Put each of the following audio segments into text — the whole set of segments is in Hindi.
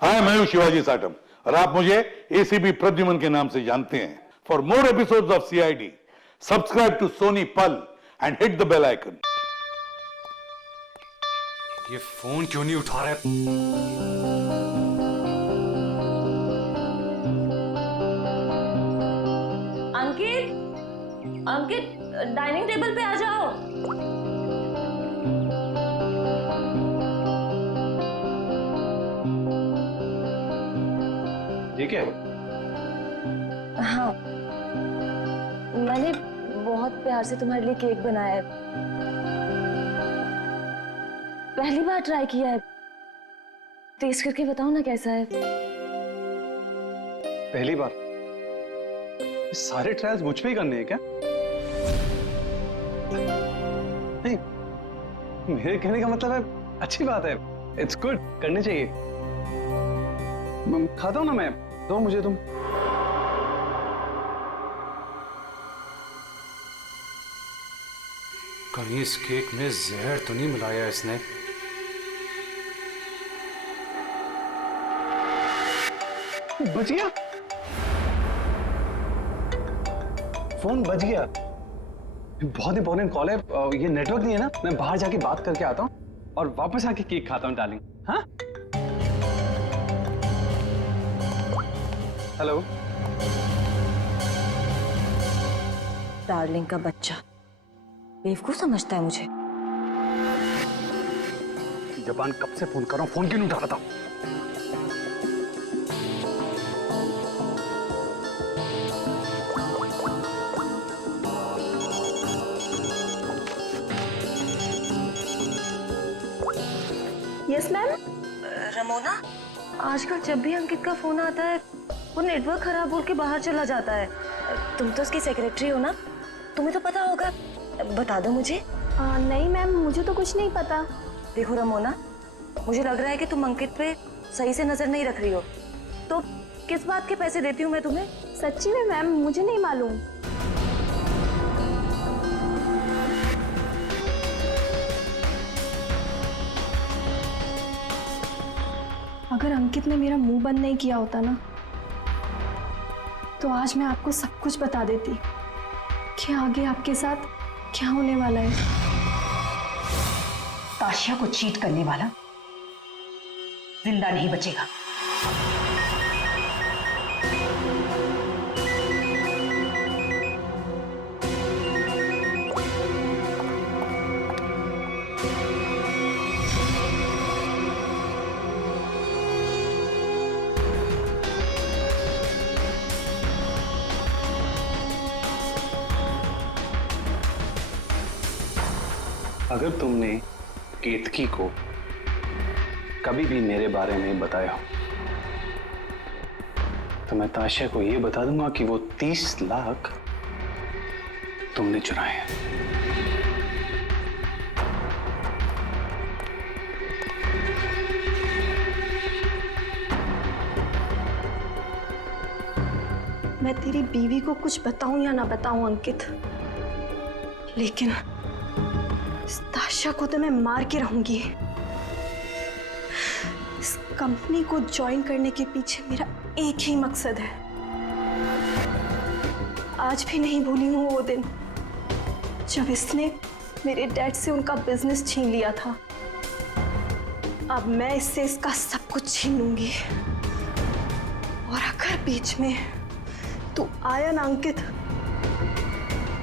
हाय, मैं हूं शिवाजी साटम और आप मुझे एसीपी प्रद्युमन के नाम से जानते हैं। For more episodes of CID, subscribe to Sony Pal and hit the bell icon. ये फोन क्यों नहीं उठा रहा है? अंकित, अंकित, डाइनिंग टेबल पे आ जाओ। ठीक है। हाँ, मैंने बहुत प्यार से तुम्हारे लिए केक बनाया है। पहली बार ट्राई किया है। टेस्ट करके बताओ ना कैसा है। पहली बार? सारे ट्रायल्स मुझ पे ही करने हैं क्या? नहीं, मेरे कहने का मतलब है अच्छी बात है, इट्स गुड, करनी चाहिए। खाता हूं ना मैं, दो मुझे तुम। कहीं इस केक में जहर तो नहीं मिलाया इसने? बच गया, फोन बच गया। बहुत इंपॉर्टेंट कॉल है, ये नेटवर्क नहीं है ना, मैं बाहर जाके बात करके आता हूँ और वापस आके केक खाता हूँ डार्लिंग। हाँ, हेलो। डार्लिंग का बच्चा बेवकूफ समझता है मुझे। जबान कब से फोन कर रहा हूँ, फोन क्यों नहीं उठा रहा था? Yes ma'am. रमोना, आजकल जब भी अंकित का फोन आता है वो नेटवर्क खराब बोल के बाहर चला जाता है। तुम तो उसकी सेक्रेटरी हो ना, तुम्हें तो पता होगा, बता दो मुझे। नहीं मैम, मुझे तो कुछ नहीं पता। देखो रमोना, मुझे लग रहा है कि तुम अंकित पे सही से नजर नहीं रख रही हो। तो किस बात के पैसे देती हूँ मैं तुम्हें? सच्ची में मैम, मुझे नहीं मालूम। अगर अंकित ने मेरा मुंह बंद नहीं किया होता ना, तो आज मैं आपको सब कुछ बता देती कि आगे आपके साथ क्या होने वाला है। ताशिया को चीट करने वाला जिंदा नहीं बचेगा। अगर तुमने केतकी को कभी भी मेरे बारे में बताया तो मैं ताशिया को यह बता दूंगा कि वो 30 लाख तुमने चुराए हैं। मैं तेरी बीवी को कुछ बताऊं या ना बताऊं अंकित, लेकिन इस ताशा को तो मैं मार के रहूंगी। इस कंपनी को ज्वाइन करने के पीछे मेरा एक ही मकसद है। आज भी नहीं भूली हूं वो दिन जब इसने मेरे डैड से उनका बिजनेस छीन लिया था। अब मैं इससे इसका सब कुछ छीन लूंगी। और अगर बीच में तू आया ना अंकित,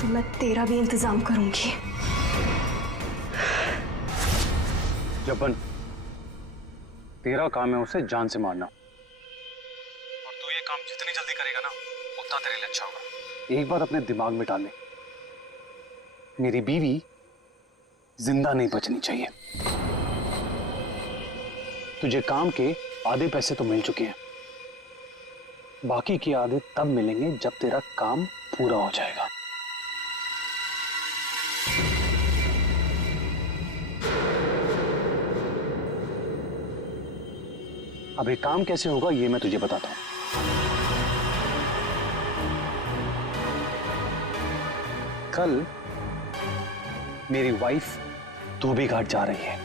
तो मैं तेरा भी इंतजाम करूंगी। जबन, तेरा काम है उसे जान से मारना, और तू ये काम जितनी जल्दी करेगा ना उतना तेरे लिए अच्छा होगा। एक बात अपने दिमाग में डाल ले, मेरी बीवी जिंदा नहीं बचनी चाहिए। तुझे काम के आधे पैसे तो मिल चुके हैं, बाकी के आधे तब मिलेंगे जब तेरा काम पूरा हो जाएगा। अब एक काम कैसे होगा ये मैं तुझे बताता हूं। कल मेरी वाइफ धोबी घाट जा रही है।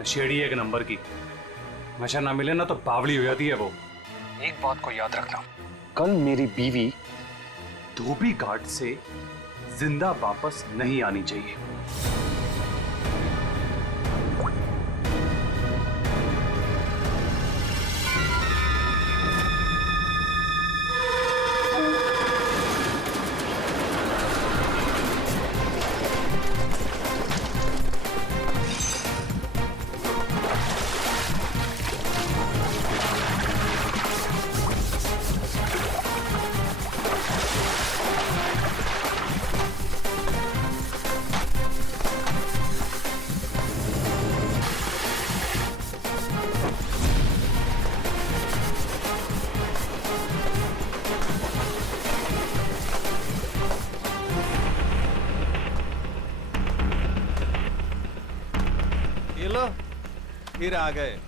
नशेड़ी एक नंबर की। नशा ना मिले ना तो बावली हो जाती है वो। एक बात को याद रखना, कल मेरी बीवी धोबी घाट से जिंदा वापस नहीं आनी चाहिए। ये लो, फिर आ गए।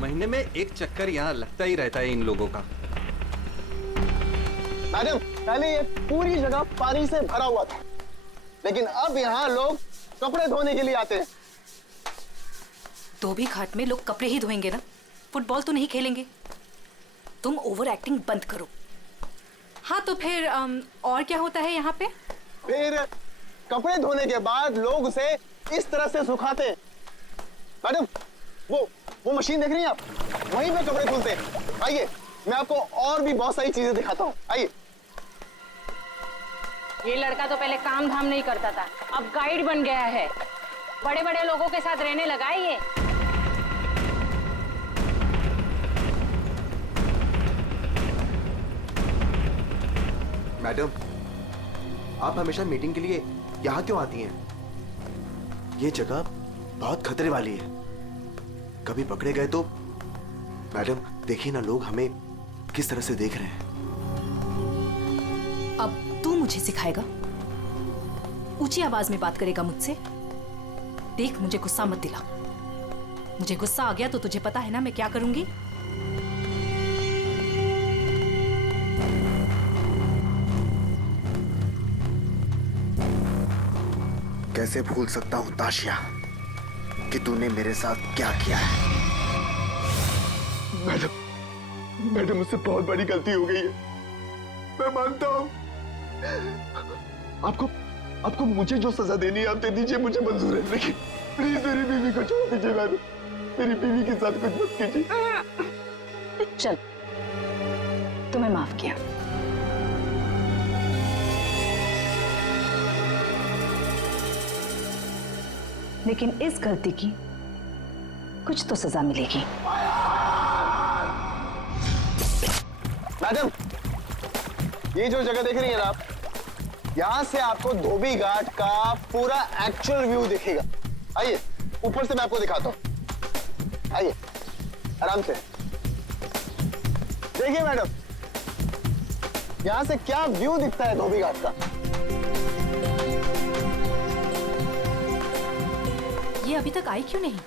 महीने में एक चक्कर यहाँ लगता ही रहता है इन लोगों का। मैडम, पहले ये पूरी जगह पानी से भरा हुआ था, लेकिन अब यहाँ लोग कपड़े धोने के लिए आते हैं। धोबी घाट में लोग कपड़े ही धोएंगे ना, फुटबॉल तो नहीं खेलेंगे। तुम ओवर एक्टिंग बंद करो। हाँ तो फिर और क्या होता है यहाँ पे? फिर कपड़े धोने के बाद लोग उसे इस तरह से सुखाते हैं। मैडम, वो मशीन देख रही हैं आप? वहीं पे कपड़े धुलते हैं। आइए, मैं आपको और भी बहुत सारी चीजें दिखाता हूँ। आइए। ये लड़का तो पहले काम धाम नहीं करता था, अब गाइड बन गया है। बड़े बड़े लोगों के साथ रहने लगा है ये। मैडम, आप हमेशा मीटिंग के लिए यहाँ क्यों आती हैं? ये जगह बहुत खतरे वाली है, कभी पकड़े गए तो। मैडम देखिए ना, लोग हमें किस तरह से देख रहे हैं। अब तू मुझे सिखाएगा? ऊंची आवाज में बात करेगा मुझसे? देख, मुझे गुस्सा मत दिला। मुझे गुस्सा आ गया तो तुझे पता है ना मैं क्या करूंगी। कैसे भूल सकता हूं ताशिया कि तूने मेरे साथ क्या किया है। मैडम, मुझसे बहुत बड़ी गलती हो गई है, मैं मानता हूँ। आपको मुझे जो सजा देनी है आप दे दीजिए, मुझे मंजूर है, लेकिन प्लीज मेरी बीवी को छोड़ दीजिए। मैडम, मेरी बीवी के साथ कुछ मत कीजिए। चल, तुम्हें माफ किया। लेकिन इस गलती की कुछ तो सजा मिलेगी। मैडम, ये जो जगह देख रही हैं ना आप, यहाँ से आपको धोबी घाट का पूरा एक्चुअल व्यू दिखेगा। आइए, ऊपर से मैं आपको दिखाता हूँ। आइए, आराम से देखिए मैडम, यहाँ से क्या व्यू दिखता है धोबी घाट का। ये अभी तक आई क्यों नहीं?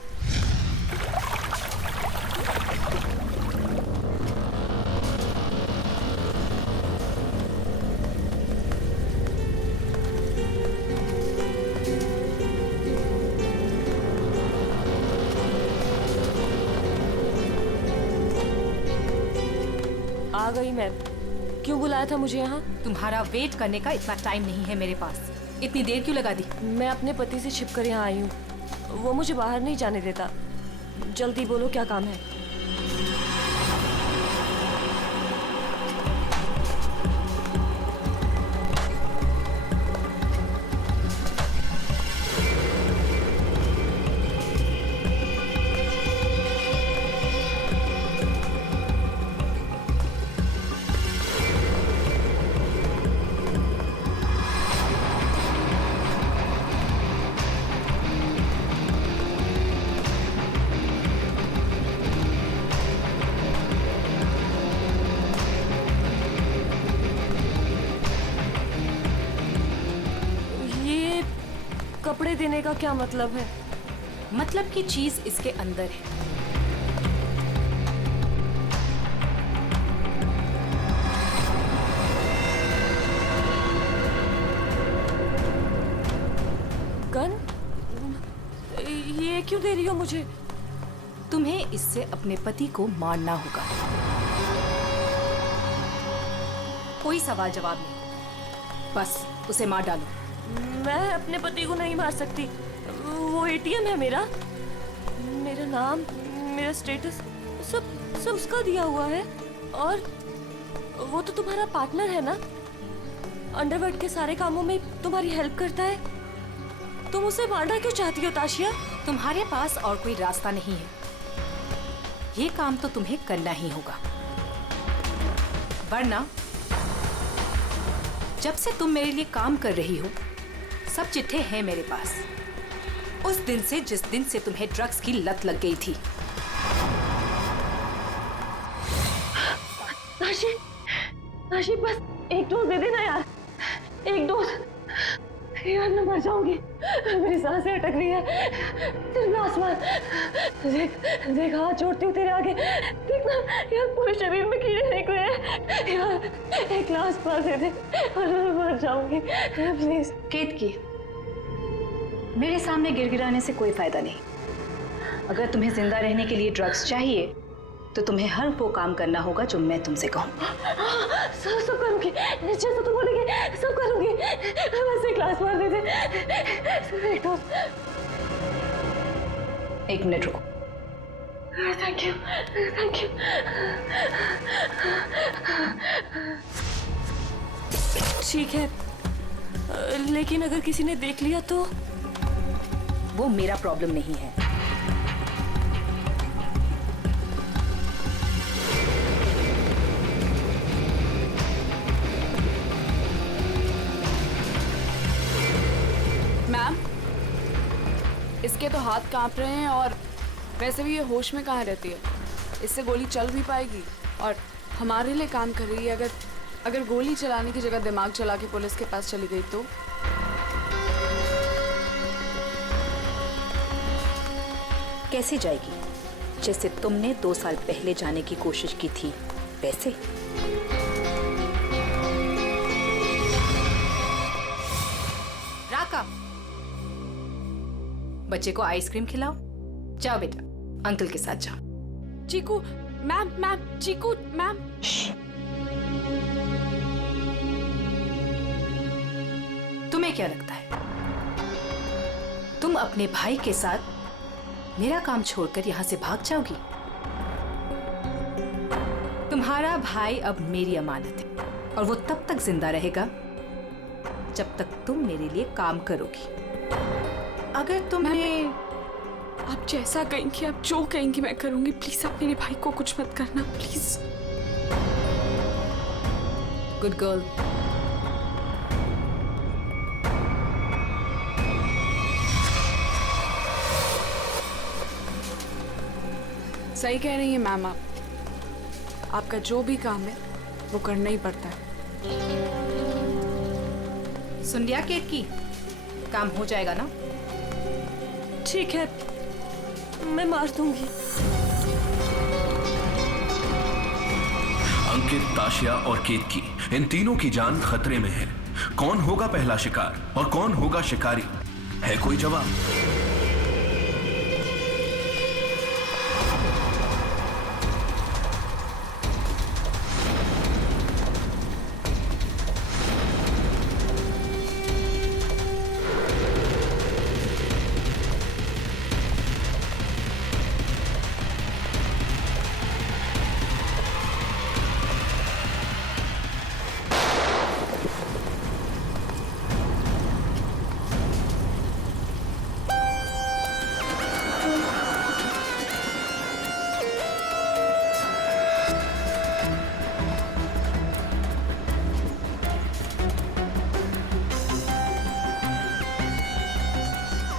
आ गई मैम। क्यों बुलाया था मुझे यहाँ? तुम्हारा वेट करने का इतना टाइम नहीं है मेरे पास। इतनी देर क्यों लगा दी? मैं अपने पति से छिपकर यहाँ आई हूँ, वो मुझे बाहर नहीं जाने देता। जल्दी बोलो, क्या काम है? कपड़े देने का क्या मतलब है? मतलब की चीज इसके अंदर है। गन? ये क्यों दे रही हो मुझे? तुम्हें इससे अपने पति को मारना होगा। कोई सवाल जवाब नहीं, बस उसे मार डालो। मैं अपने पति को नहीं मार सकती। वो एटीएम है मेरा। मेरा नाम, मेरा स्टेटस सब उसका दिया हुआ है। और वो तो तुम्हारा पार्टनर है ना, अंडरवर्ल्ड के सारे कामों में तुम्हारी हेल्प करता है। तुम उसे मारना क्यों चाहती हो ताशिया? तुम्हारे पास और कोई रास्ता नहीं है, ये काम तो तुम्हें करना ही होगा, वरना जब से तुम मेरे लिए काम कर रही हो सब चिट्ठे हैं मेरे पास, उस दिन से जिस दिन से तुम्हें ड्रग्स की लत लग गई थी। ताशी बस एक डोज दे देना यार, एक डोज। यार मैं मर जाऊंगी, मेरी सांसें अटक रही है। तेरे आसमान देख हाथ जोड़ती हूँ तेरे आगे, देखना यार पूरे शरीर में कीड़े निकले हैं। यार एक ग्लास पास दे दे और मैं मर जाऊंगी प्लीज। केतकी, मेरे सामने गिड़गिड़ाने से कोई फायदा नहीं। अगर तुम्हें जिंदा रहने के लिए ड्रग्स चाहिए तो तुम्हें हर वो काम करना होगा जो मैं तुमसे कहूँ। सब करूंगी, जैसा तुम बोलेंगे सब करूंगी। बस एक ग्लास मार दे दे, एक डोज। 1 मिनट रुको। Thank you, thank you. ठीक है, लेकिन अगर किसी ने देख लिया तो? वो मेरा प्रॉब्लम नहीं है। मैम, इसके तो हाथ कांप रहे हैं और वैसे भी ये होश में कहाँ रहती है। इससे गोली चल भी पाएगी और हमारे लिए काम कर रही है। अगर गोली चलाने की जगह दिमाग चला के पुलिस के पास चली गई तो? कैसे जाएगी? जैसे तुमने 2 साल पहले जाने की कोशिश की थी वैसे। राका, बच्चे को आइसक्रीम खिलाओ। जाओ बेटा, अंकल के साथ जाओ। चीकू मैम, चीकू मैम। तुम्हें क्या लगता है तुम अपने भाई के साथ मेरा काम छोड़कर यहां से भाग जाओगी? तुम्हारा भाई अब मेरी अमानत है और वो तब तक जिंदा रहेगा जब तक तुम मेरे लिए काम करोगी। अगर तुम्हें आप जैसा कहेंगी, आप जो कहेंगी मैं करूंगी। प्लीज आप मेरे भाई को कुछ मत करना, प्लीज। Good girl. सही कह रही हैं मैम आप। आपका जो भी काम है वो करना ही पड़ता है। सुन लिया केतकी, काम हो जाएगा ना? ठीक है, मैं मार दूंगी। अंकित, ताशिया और केतकी, इन तीनों की जान खतरे में है। कौन होगा पहला शिकार और कौन होगा शिकारी? है कोई जवाब?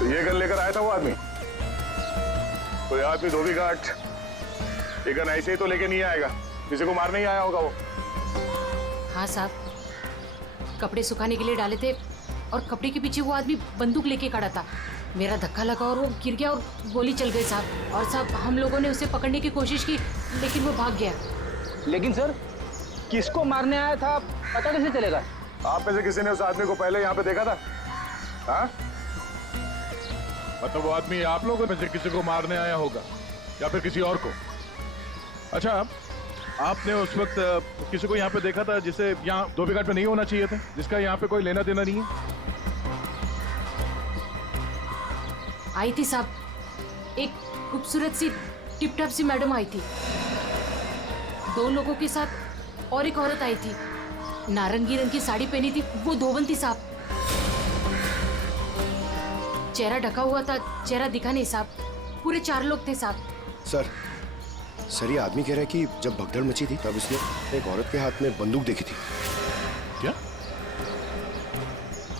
ये गन लेकर आया था वो आदमी। कोई आदमी धोबी घाट ये गन ऐसे ही तो लेके नहीं आएगा, किसी को मारने ही आया होगा वो। हाँ साहब, कपड़े सुखाने के लिए डाले थे और कपड़े के पीछे वो आदमी बंदूक लेके खड़ा था। मेरा धक्का लगा और वो गिर गया और गोली चल गई साहब। और साहब हम लोगों ने उसे पकड़ने की कोशिश की लेकिन वो भाग गया। लेकिन सर, किसको मारने आया था पता कैसे चलेगा? आप में से किसी ने उस आदमी को पहले यहाँ पे देखा था? हाँ? मतलब वो आदमी आप लोगों में से किसी को मारने आया होगा या फिर किसी और को। अच्छा, आपने उस वक्त किसी को यहाँ पे देखा था जिसे यहाँ धोबी घाट पे नहीं होना चाहिए था, जिसका यहाँ पे कोई लेना देना नहीं है? आई थी साहब, एक खूबसूरत सी टिप टॉप सी मैडम आई थी, 2 लोगों के साथ और एक औरत आई थी, नारंगी रंग की साड़ी पहनी थी, वो धोबन थी साहब। चेहरा ढका हुआ था, चेहरा दिखा नहीं साहब। पूरे 4 लोग थे साहब। सर ये आदमी कह रहा है कि जब भगदड़ मची थी तब उसने एक औरत के हाथ में बंदूक देखी थी। क्या?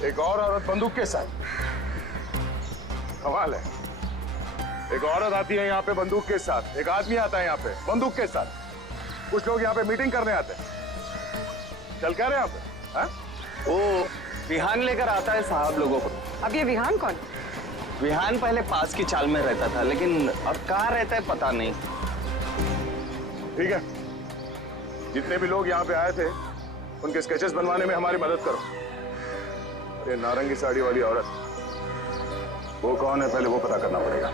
एक और औरत बंदूक के साथ? कमाल है। एक औरत आती है यहाँ पे बंदूक के साथ, एक आदमी आता है यहाँ पे बंदूक के साथ। कुछ लोग यहाँ पे मीटिंग करने आते हैं। चल क्या रहे हैं यहाँ पे? हाँ? वो विहान लेकर आता है साहब लोगों को। अब ये विहान कौन? विहान पहले पास की चाल में रहता था, लेकिन अब कहाँ रहता है पता नहीं। ठीक है, जितने भी लोग यहाँ पे आए थे उनके स्केचेस बनवाने में हमारी मदद करो। ये नारंगी साड़ी वाली औरत, वो कौन है पहले वो पता करना पड़ेगा।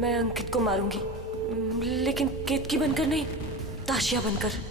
मैं अंकित को मारूंगी, लेकिन केतकी बनकर नहीं, ताशिया बनकर।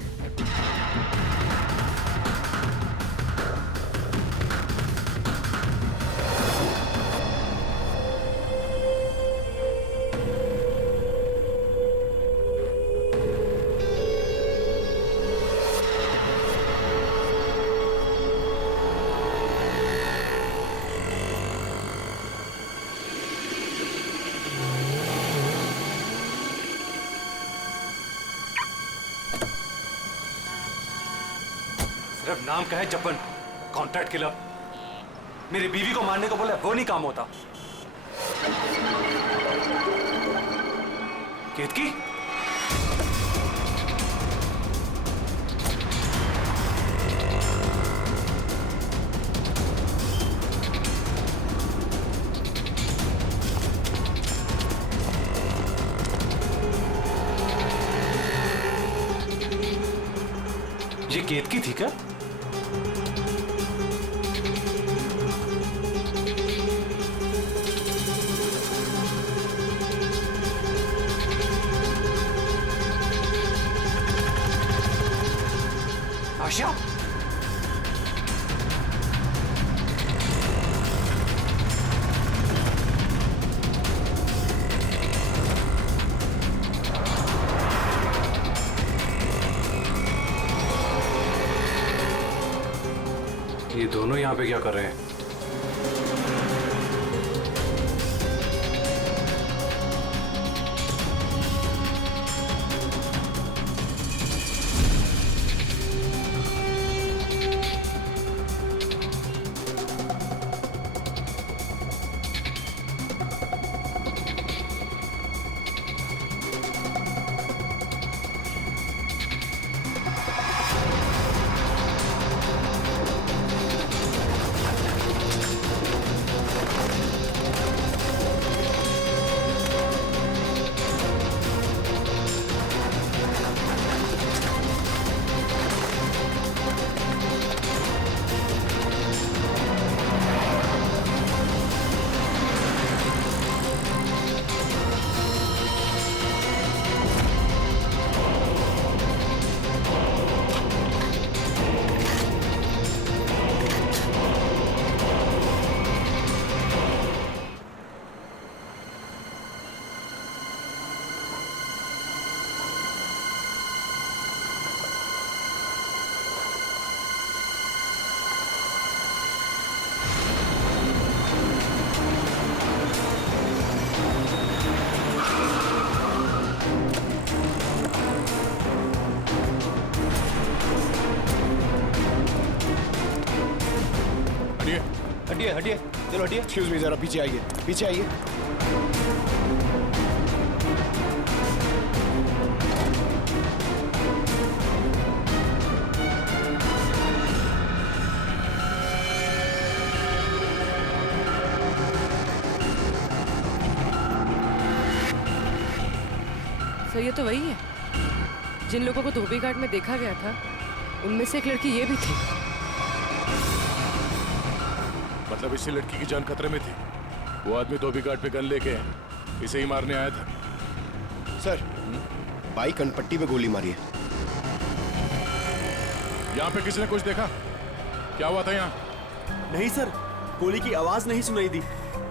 सिर्फ नाम का है जपन, कॉन्ट्रैक्ट किलर। मेरी बीवी को मारने को बोले वो नहीं काम होता। केतकी, ये केतकी थी क्या? आशा, ये दोनों यहाँ पे क्या कर रहे हैं? हटिए हटिए, चलो हटिए। एक्सक्यूज मी, जरा पीछे आइए, पीछे आइए। सर ये तो वही है। जिन लोगों को धोबी घाट में देखा गया था उनमें से एक लड़की ये भी थी। मतलब इसी लड़की की जान खतरे में थी। वो आदमी धोबी घाट पे गन लेके इसे ही मारने आया था। सर, बाई कनपट्टी पे गोली मारी है। यहाँ पे किसी ने कुछ देखा? क्या हुआ था यहाँ? नहीं सर, गोली की आवाज नहीं सुनाई दी।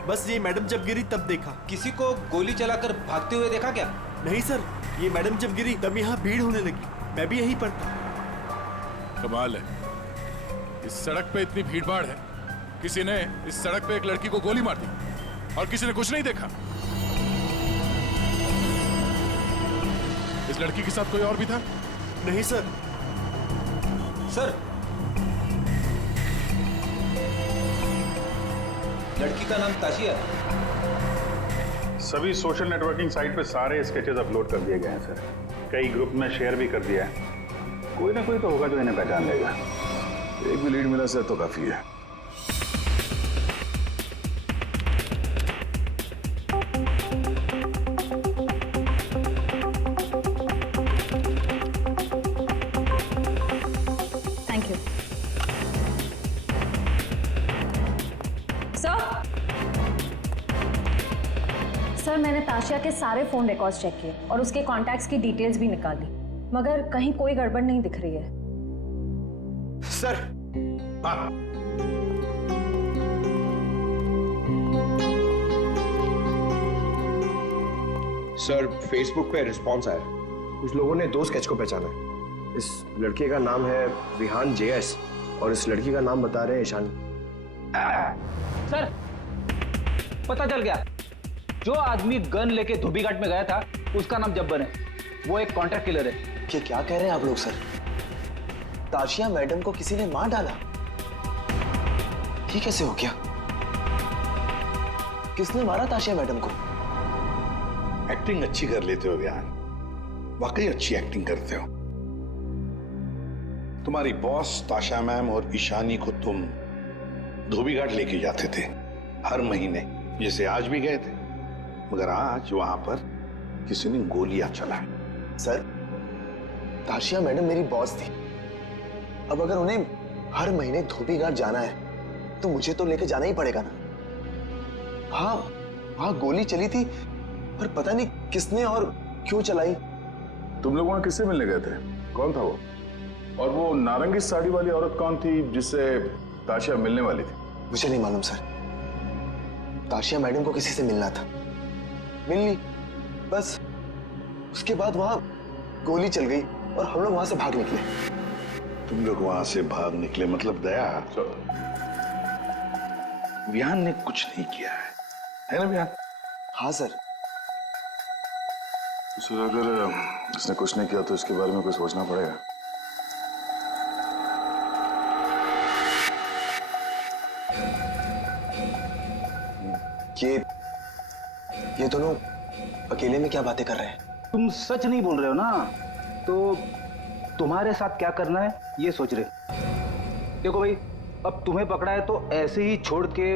बस ये मैडम जब गिरी तब देखा। किसी को गोली चलाकर भागते हुए देखा क्या? नहीं सर, ये मैडम जब गिरी तब यहाँ भीड़ होने लगी। मैं भी यहीं पर था। कमाल है, इस सड़क पे इतनी भीड़ भाड़ है, किसी ने इस सड़क पे एक लड़की को गोली मार दी और किसी ने कुछ नहीं देखा। इस लड़की के साथ कोई और भी था? नहीं सर। सर, लड़की का नाम ताशिया। सभी सोशल नेटवर्किंग साइट पे सारे स्केचेस अपलोड कर दिए गए हैं सर। कई ग्रुप में शेयर भी कर दिया है। कोई ना कोई तो होगा जो इन्हें पहचान लेगा। एक भी लीड मिला सर तो काफी है। थैंक यू सर, मैंने ताशिया के सारे फोन रिकॉर्ड्स चेक किए और उसके कॉन्टैक्ट्स की डिटेल्स भी निकाली, मगर कहीं कोई गड़बड़ नहीं दिख रही है। सर, सर, फेसबुक पे रिस्पॉन्स आया। कुछ लोगों ने 2 स्केच को पहचाना है। इस लड़के का नाम है विहान JS और इस लड़की का नाम बता रहे हैं ईशानी। सर, पता चल गया। जो आदमी गन लेके धोबी घाट में गया था उसका नाम जब्बर है। वो एक कॉन्ट्रैक्ट किलर है। क्या कह रहे हैं आप लोग सर? ताशिया मैडम को किसी ने मार डाला? ये कैसे हो गया? किसने मारा ताशिया मैडम को? एक्टिंग अच्छी कर लेते हो विहान, वाकई अच्छी एक्टिंग करते हो। तुम्हारी बॉस ताशा मैम और ईशानी को तुम धोबी घाट लेके जाते थे हर महीने, जैसे आज भी गए थे, मगर आज वहां पर किसी ने गोलियां चलाई। सर, ताशिया मैडम मेरी बॉस थी। अब अगर उन्हें हर महीने धोबी घाट जाना है तो मुझे तो लेके जाना ही पड़ेगा ना। हाँ, वहां गोली चली थी, पर पता नहीं किसने और क्यों चलाई। तुम लोग वहां किससे मिलने गए थे? कौन था वो? और वो नारंगी साड़ी वाली औरत कौन थी जिससे ताशिया मिलने वाली थी? मुझे नहीं मालूम सर। ताशिया मैडम को किसी से मिलना था, मिल ली, बस उसके बाद वहां गोली चल गई और हम लोग वहां से भाग निकले। तुम लोग वहां से भाग निकले मतलब दया, विहान ने कुछ नहीं किया है ना विहान? हाँ सर। सर, अगर इसने कुछ नहीं किया तो इसके बारे में कुछ सोचना पड़ेगा। ये दोनों अकेले में क्या बातें कर रहे हैं? तुम सच नहीं बोल रहे हो ना, तो तुम्हारे साथ क्या करना है ये सोच रहे। देखो भाई, अब तुम्हें पकड़ा है तो ऐसे ही छोड़ के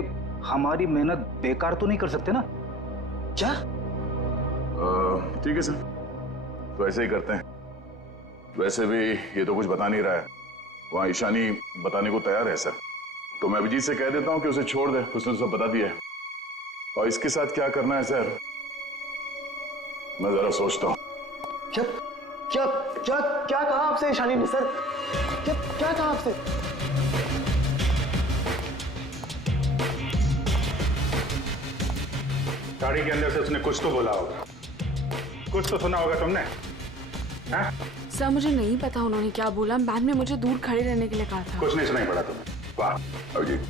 हमारी मेहनत बेकार तो नहीं कर सकते ना? क्या? ठीक है सर, तो ऐसे ही करते हैं। वैसे भी ये तो कुछ बता नहीं रहा है, वहां ईशानी बताने को तैयार है सर, तो मैं अभिजीत से कह देता हूँ कि उसे छोड़ दे, उसने तो सब बता दिया है। और इसके साथ क्या करना है सर, मैं जरा सोचता हूँ। क्या क्या क्या क्या कहा आपसे ईशानी ने सर? क्या क्या कहा आपसे? गाड़ी के अंदर से उसने कुछ तो बोला होगा, कुछ तो सुना होगा तुमने। हाँ? सर, मुझे नहीं पता उन्होंने क्या बोला। मैम ने मुझे दूर खड़े रहने के लिए कहा था। कुछ नहीं सुनाई पड़ा तुम्हें? वाह अभिजीत,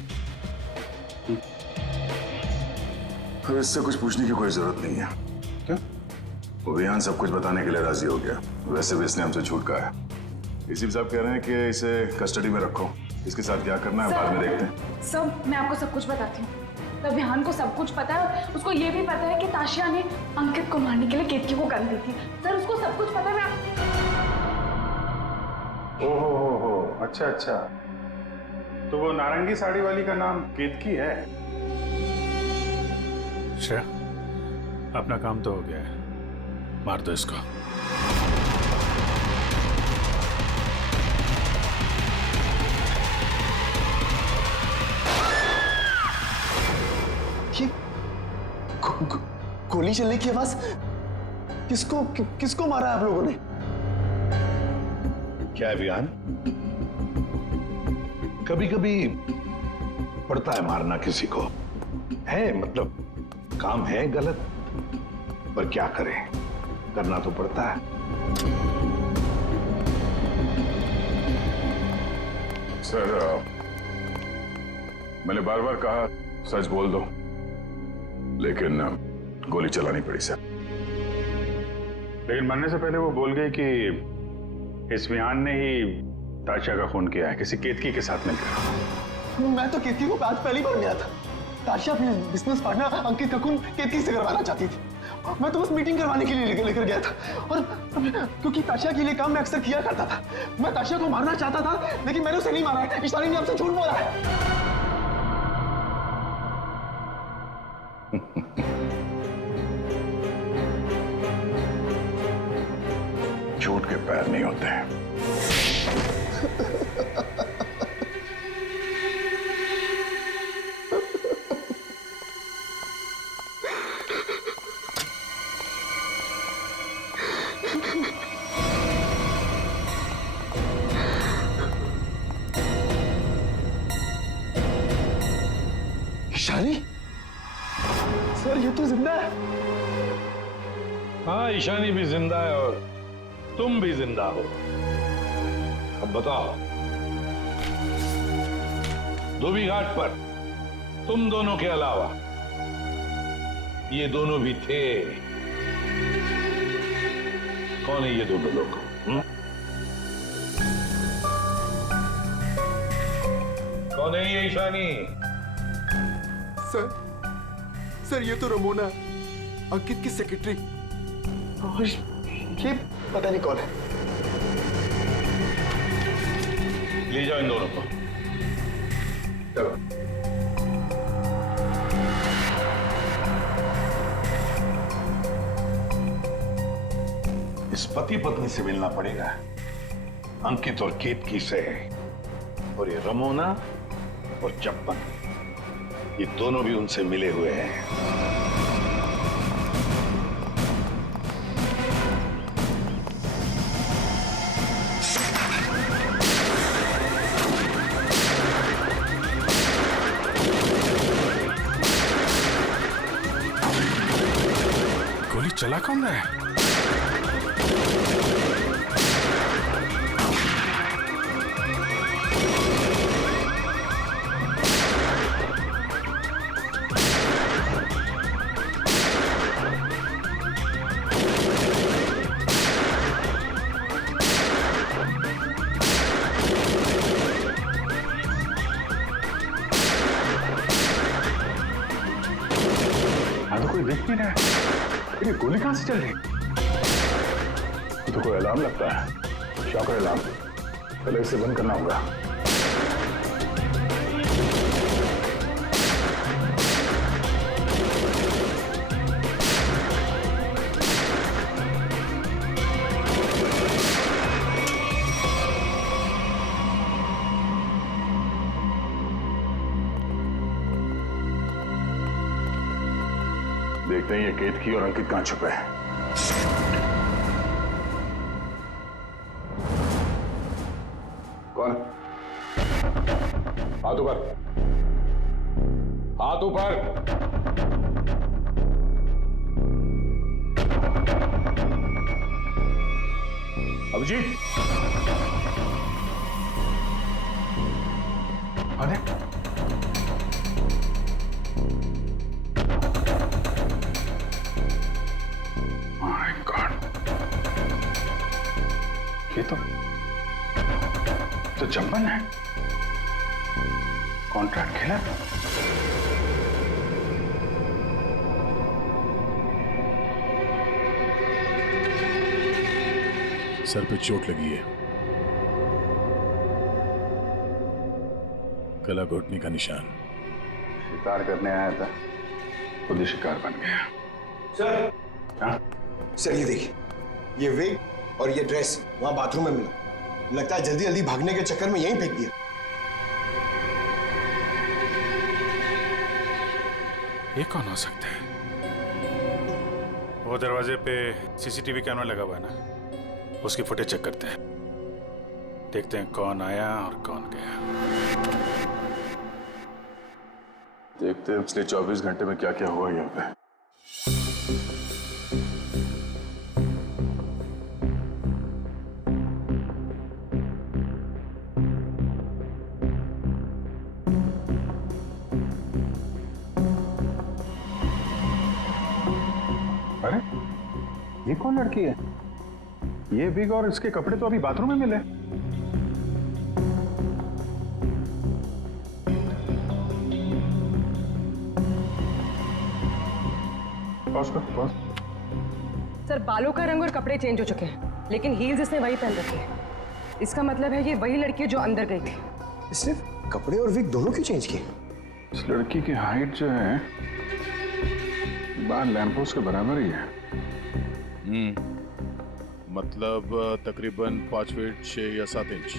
तो इससे कुछ पूछने की कोई जरूरत नहीं है। क्यों? वो विहान सब कुछ बताने के लिए राजी हो गया। वैसे भी इसने हमसे छूट कहा है। एसीपी साहब कह रहे हैं कि इसे कस्टडी में रखो, इसके साथ क्या करना है बाद में देखते हैं। सर, मैं आपको सब कुछ बताती हूँ। तब विहान को सब कुछ पता है, उसको ये भी पता है कि ताशिया ने अंकित को मारने के लिए केतकी को गन दी थी। सर, उसको सब कुछ पता है। ओहो, अच्छा अच्छा, तो वो नारंगी साड़ी वाली का नाम केतकी है। श्रेया, अपना काम तो हो गया है, मार दो इसको। गोली चलने की आवाज? किसको मारा आप लोगों ने? क्या है विहान, कभी कभी पड़ता है मारना किसी को, है मतलब काम है गलत, पर क्या करें, करना तो पड़ता है। सर, मैंने बार बार कहा सच बोल दो, लेकिन गोली चलानी पड़ी सर। लेकिन मरने से पहले वो बोल गई कि इस विहान ने ही ताशा का खून किया है, किसी केतकी के साथ मिलकर। मैं तो केतकी को आज पहली बार मिला था। ताशा अपने बिजनेस पार्टनर अंकित का खून केतकी से करवाना चाहती थी। मैं तो बस मीटिंग करवाने के लिए लेकर गया था, और क्योंकि ताशा के लिए काम मैं अक्सर किया करता था। मैं ताशा को मारना चाहता था, लेकिन मैंने उसे नहीं मारा है। ईशानी ने आपसे झूठ बोला है। झूठ के पैर नहीं होते हैं। ईशानी, सर ये तो जिंदा है। हाँ, ईशानी भी जिंदा है और तुम भी जिंदा हो। अब बताओ, धोबी घाट पर तुम दोनों के अलावा ये दोनों भी थे। कौन है ये दोनों लोग? कौन है ये ईशानी? सर ये तो रमोना, अंकित की सेक्रेटरी। और ये पता नहीं कौन है। ले जाओ इन दोनों को। चलो। इस पति पत्नी से मिलना पड़ेगा, अंकित और केतकी से। और ये रमोना और चप्पन, ये दोनों भी उनसे मिले हुए हैं। गोली चला कौन रहा है? तो कोई देख नहीं रहा है। ये गोली कहां से चल रही? ये तो कोई अलार्म लगता है, शॉकर अलार्म। पहले इसे बंद करना होगा। देखते हैं ये केतकी और अंकित कहां छुपे हैं। कौन? हाथ ऊपर, हाथ ऊपर। अभिजीत, अरे ये तो चंपन है। कॉन्ट्रैक्ट खेला। सर पे चोट लगी है, गला घोटने का निशान। शिकार करने आया था, खुद ही शिकार बन गया। सर, हाँ? सर ये देखिए, ये विग और ये ड्रेस वहां बाथरूम में मिला। लगता है जल्दी जल्दी भागने के चक्कर में यहीं फेंक दिया। ये कौन हो सकता है? वो दरवाजे पे सीसीटीवी कैमरा लगा हुआ है ना, उसकी फुटेज चेक करते हैं, देखते हैं कौन आया और कौन गया। देखते हैं पिछले 24 घंटे में क्या क्या हुआ यहाँ पे। अरे ये कौन लड़की है? ये विग और इसके कपड़े तो अभी बाथरूम में मिले। पॉज कर, पॉज। सर बालों का रंग और कपड़े चेंज हो चुके हैं, लेकिन हील्स इसने वही पहन रखी है। इसका मतलब है ये वही लड़की है जो अंदर गई थी। इसने कपड़े और विग दोनों क्यों चेंज किए? इस लड़की की हाइट जो है बाहर लैंपोस्ट के बराबर ही है। मतलब तकरीबन 5 फीट 6 या 7 इंच।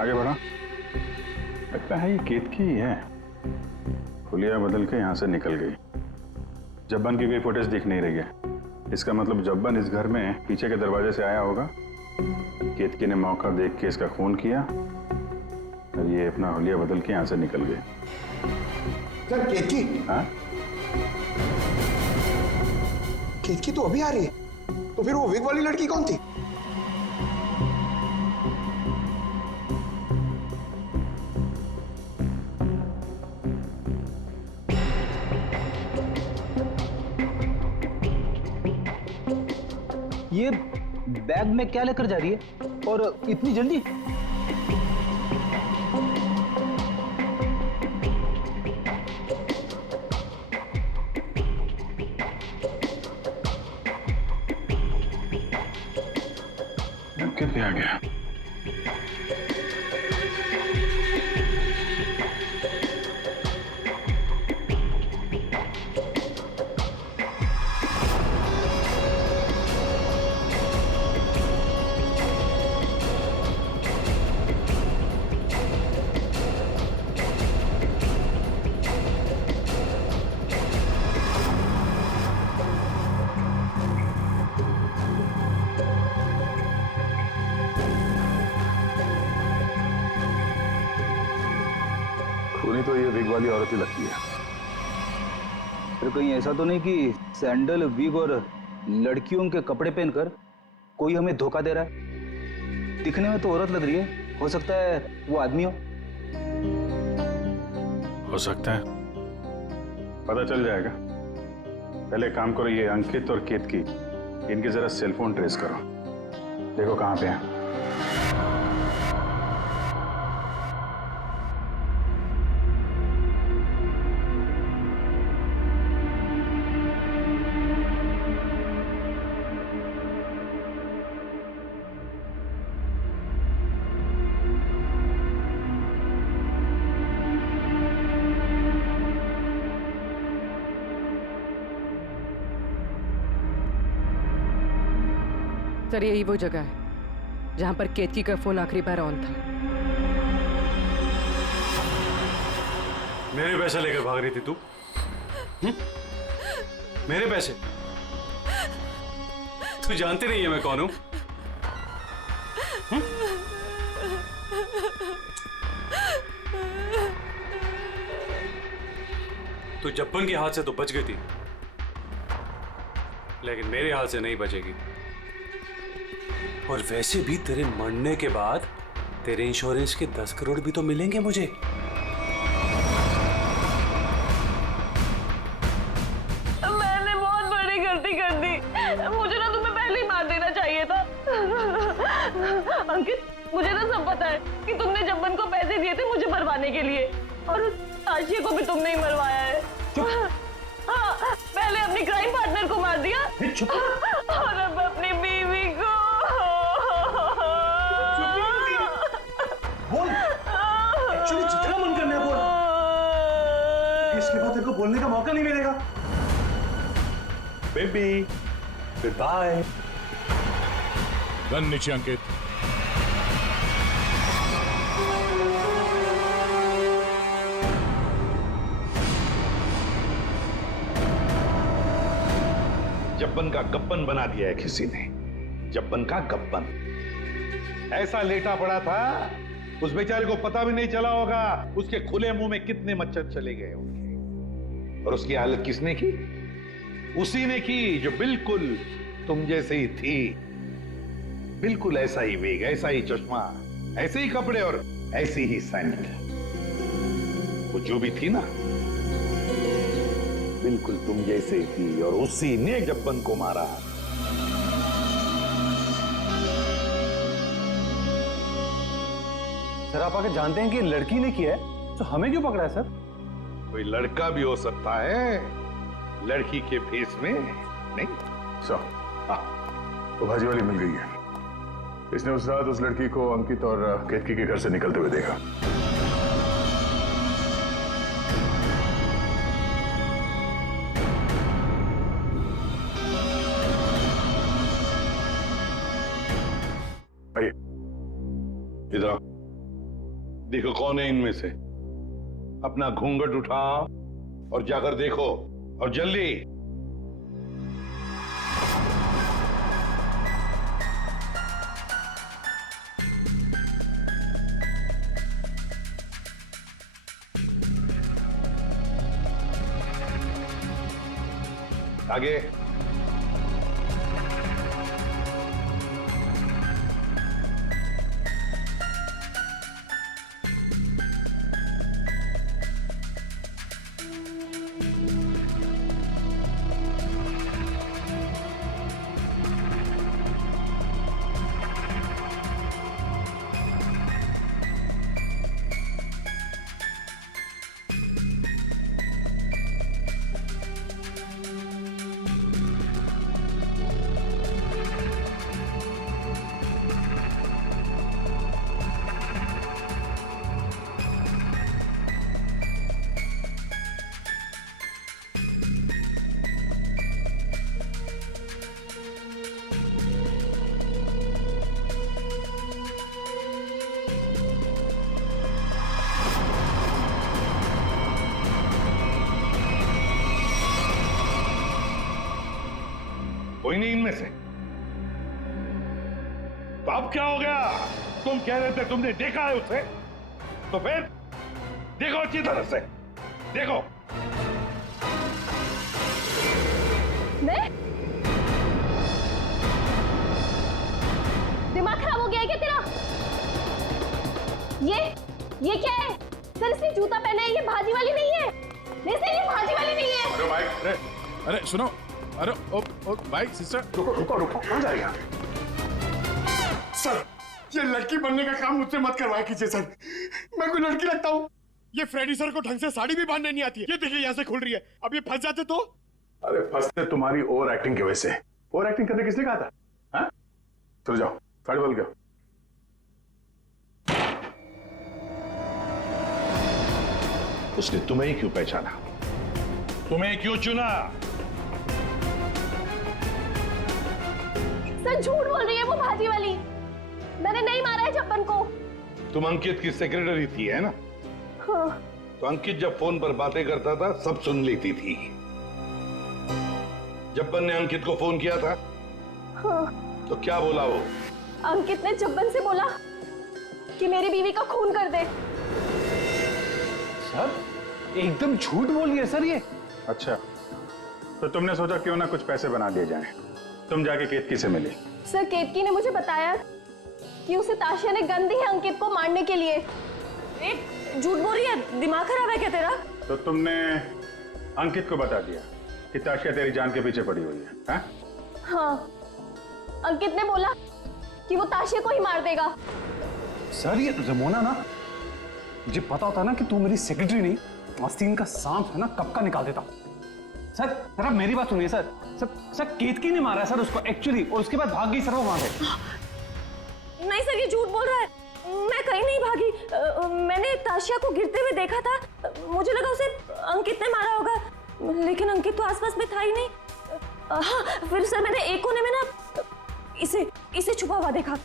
आगे बढ़ा, लगता है ये केतकी ही है। हुलिया बदल के यहाँ से निकल गई। जब्बन की कोई फुटेज दिख नहीं रही है। इसका मतलब जब्बन इस घर में पीछे के दरवाजे से आया होगा। केतकी ने मौका देख के इसका खून किया और ये अपना हुलिया बदल के यहाँ से निकल गए। सर केतकी? हाँ, केतकी तो अभी आ रही है, तो फिर वो विग वाली लड़की कौन थी? ये बैग में क्या लेकर जा रही है और इतनी जल्दी? कितने आ गया? खूनी तो ये विग वाली औरत ही लगती है। फिर कहीं ऐसा तो नहीं कि सैंडल, विग और लड़कियों के कपड़े पहनकर कोई हमें धोखा दे रहा है? दिखने में तो औरत लग रही है, हो सकता है वो आदमी हो सकता है, पता चल जाएगा। पहले काम करो, ये अंकित और केतकी, इनके जरा सेलफोन ट्रेस करो, देखो कहाँ पे हैं। सर यही वो जगह है जहां पर केतकी का फोन आखिरी बार ऑन था। मेरे पैसे लेकर भाग रही थी तू? मेरे पैसे? तू जानती नहीं है मैं कौन हूं? तू जब्बन के हाथ से तो बच गई थी, लेकिन मेरे हाथ से नहीं बचेगी। और वैसे भी तेरे मरने के बाद तेरे इंश्योरेंस के 10 करोड़ भी तो मिलेंगे मुझे। मैंने बहुत बड़ी गलती कर दी, मुझे ना तुम्हें पहले ही मार देना चाहिए था। अंकित, मुझे ना सब पता है कि तुमने जब्बन को पैसे दिए थे मुझे मरवाने के लिए, और उस आशिया को भी तुमने ही मरवाया है। हाँ, पहले अपनी क्राइम पार्टनर को मार दिया और अब अपनी बीवी को। बोल, एक्चुअली जितना मन करना है बोल, इसके बाद तेरे को बोलने का मौका नहीं मिलेगा। Baby, good bye. गन नीचे अंकित। जब्बन का गब्बन बना दिया है किसी ने। जब्बन का गब्बन ऐसा लेटा पड़ा था, उस बेचारे को पता भी नहीं चला होगा उसके खुले मुंह में कितने मच्छर चले गए होंगे। और उसकी हालत किसने की? उसी ने की जो बिल्कुल तुम जैसे ही थी। बिल्कुल ऐसा ही वेग, ऐसा ही चश्मा, ऐसे ही कपड़े और ऐसी ही सैंडल। वो जो भी थी ना, बिल्कुल तुम जैसे ही थी और उसी ने जब्बन को मारा। सर आप आके जानते हैं कि लड़की ने किया है, तो हमें क्यों पकड़ा है सर? कोई लड़का भी हो सकता है, लड़की के फेस में नहीं। वो भाजी वाली मिल गई है। इसने उस रात उस लड़की को अंकित और केतकी के घर से निकलते हुए देखा। आइए इधर देखो कौन है इनमें से। अपना घूंघट उठाओ और जाकर देखो, और जल्दी। आगे। कोई नहीं इनमें से। तो अब क्या हो गया? तुम कह रहे थे तुमने देखा है उसे, तो फिर देखो अच्छी तरह से देखो। मैं? दिमाग खराब हो गया है क्या तेरा? ये क्या है? सर इसने जूता पहना है, ये भाजी वाली नहीं है। नहीं सर ये भाजी वाली नहीं है। अरे भाई, अरे सुनो, अरे ओ भाई सिस्टर, रुको कहाँ जा रही है? सर ये लड़की बनने का काम मुझसे मत करवाया कीजिए सर। मैं कोई लड़की लगता हूँ? ये फ्रेडी सर को ढंग से साड़ी भी बांधने नहीं आती है। ये देखिए यहाँ से खुल रही है, अब ये फंस जाते तो? अरे फंसते तुम्हारी ओवर एक्टिंग की वजह से। ओवर एक्टिंग करने किसने कहा था? हाँ? चलो जाओ, साड़ी बोल गया। उसने तुम्हें क्यों पहचाना? तुम्हें क्यों चुना? सर झूठ बोल रही है वो भाजी वाली। मैंने नहीं मारा है जब्बन को। तुम अंकित की सेक्रेटरी थी है ना? हाँ। तो अंकित जब फोन पर बातें करता था सब सुन लेती थी। जब्बन ने अंकित को फोन किया था? हाँ। तो क्या बोला वो? अंकित ने जब्बन से बोला कि मेरी बीवी का खून कर दे। सर एकदम झूठ बोली है सर ये। अच्छा, तो तुमने सोचा क्यों ना कुछ पैसे बना दिए जाएं। तुम जाके केतकी से मिली? सर केतकी ने मुझे बताया कि उसे ताशिया ने गन दी है अंकित को मारने के लिए। झूठ बोल रही है, दिमाग खराब है क्या तेरा? तो तुमने अंकित को बता दिया कि ताशिया तेरी जान के पीछे पड़ी हुई है? हाँ? हाँ, अंकित ने बोला कि वो ताशिया को ही मार देगा। सर ये रमोना ना, मुझे पता होता ना कि तू मेरी सेक्रेटरी नहीं, आस्तीन का सांप है ना, कब का निकाल देता। सर सर आप मेरी बात सुनिए सर। सर केतकी ने मारा है सर उसको एक्चुअली, और उसके बाद भाग गई सर वो वहां से। नहीं सर ये झूठ बोल रहा है, मैं कहीं नहीं भागी। मैंने ताशिया को गिरते हुए देखा था, मुझे लगा उसे अंकित ने मारा होगा, लेकिन अंकित तो आसपास में था ही नहीं। हाँ फिर सर मैंने एक कोने में ना इसे छुपा हुआ देखा।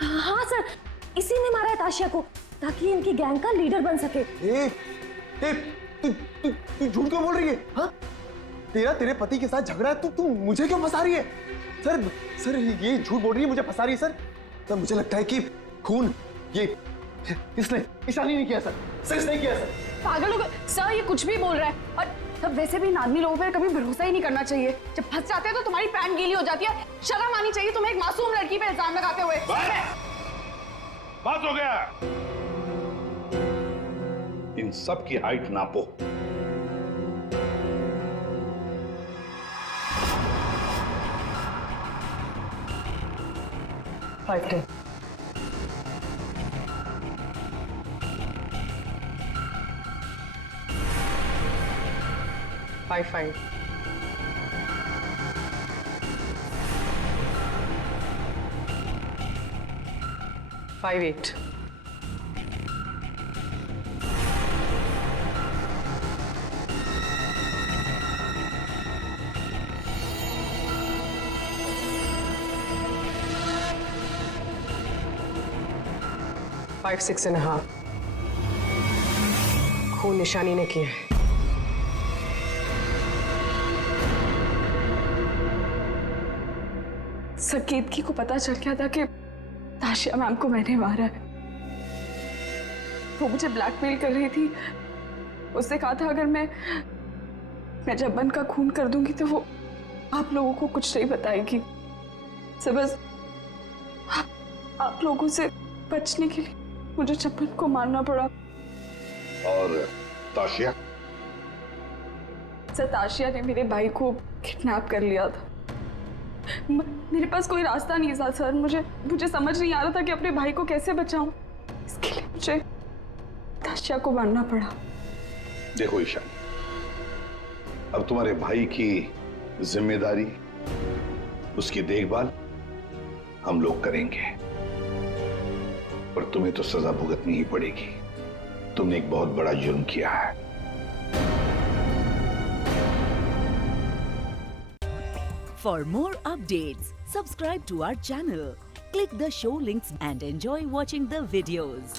हाँ सर इसी ने मारा है ताशिया को, ताकि इनकी गैंग का लीडर बन सके। तू झूठ क्यों बोल रही है? हाँ, तेरे पति के साथ झगड़ा है, तू मुझे क्यों फंसा रही है? सर ये झूठ बोल रही है, मुझे फंसा रही है सर। मुझे लगता है कि खून ये इसने ईशानी नहीं किया सर इसने किया सर। पागल हो गए सर, ये कुछ भी बोल रहा है। और तब वैसे भी आदमी लोगों पर कभी भरोसा ही नहीं करना चाहिए। जब फंस जाते हैं तो तुम्हारी पैंट गीली हो जाती है। शर्म आनी चाहिए तुम्हें एक मासूम लड़की पे इल्जाम लगाते हुए। बात हो गया। इन सब की हाइट नापो। फाइव 5 5 6.5 खून निशानी ने किया है। सर केतकी को पता चल गया था कि ताशिया मैम को मैंने मारा है। वो मुझे ब्लैकमेल कर रही थी। उसने कहा था अगर मैं जब्बन का खून कर दूंगी तो वो आप लोगों को कुछ नहीं बताएगी। सर बस आप लोगों से बचने के लिए मुझे जब्बन को मारना पड़ा। और ताशिया? सर ताशिया ने मेरे भाई को किडनैप कर लिया था। मेरे पास कोई रास्ता नहीं था सर। मुझे समझ नहीं आ रहा था कि अपने भाई को कैसे बचाऊं। इसके लिए मुझे ताशिया को मारना पड़ा। देखो ईशान, अब तुम्हारे भाई की जिम्मेदारी, उसकी देखभाल हम लोग करेंगे, पर तुम्हें तो सजा भुगतनी ही पड़ेगी। तुमने एक बहुत बड़ा जुर्म किया है। For more updates, subscribe to our channel, click the show links and enjoy watching the videos.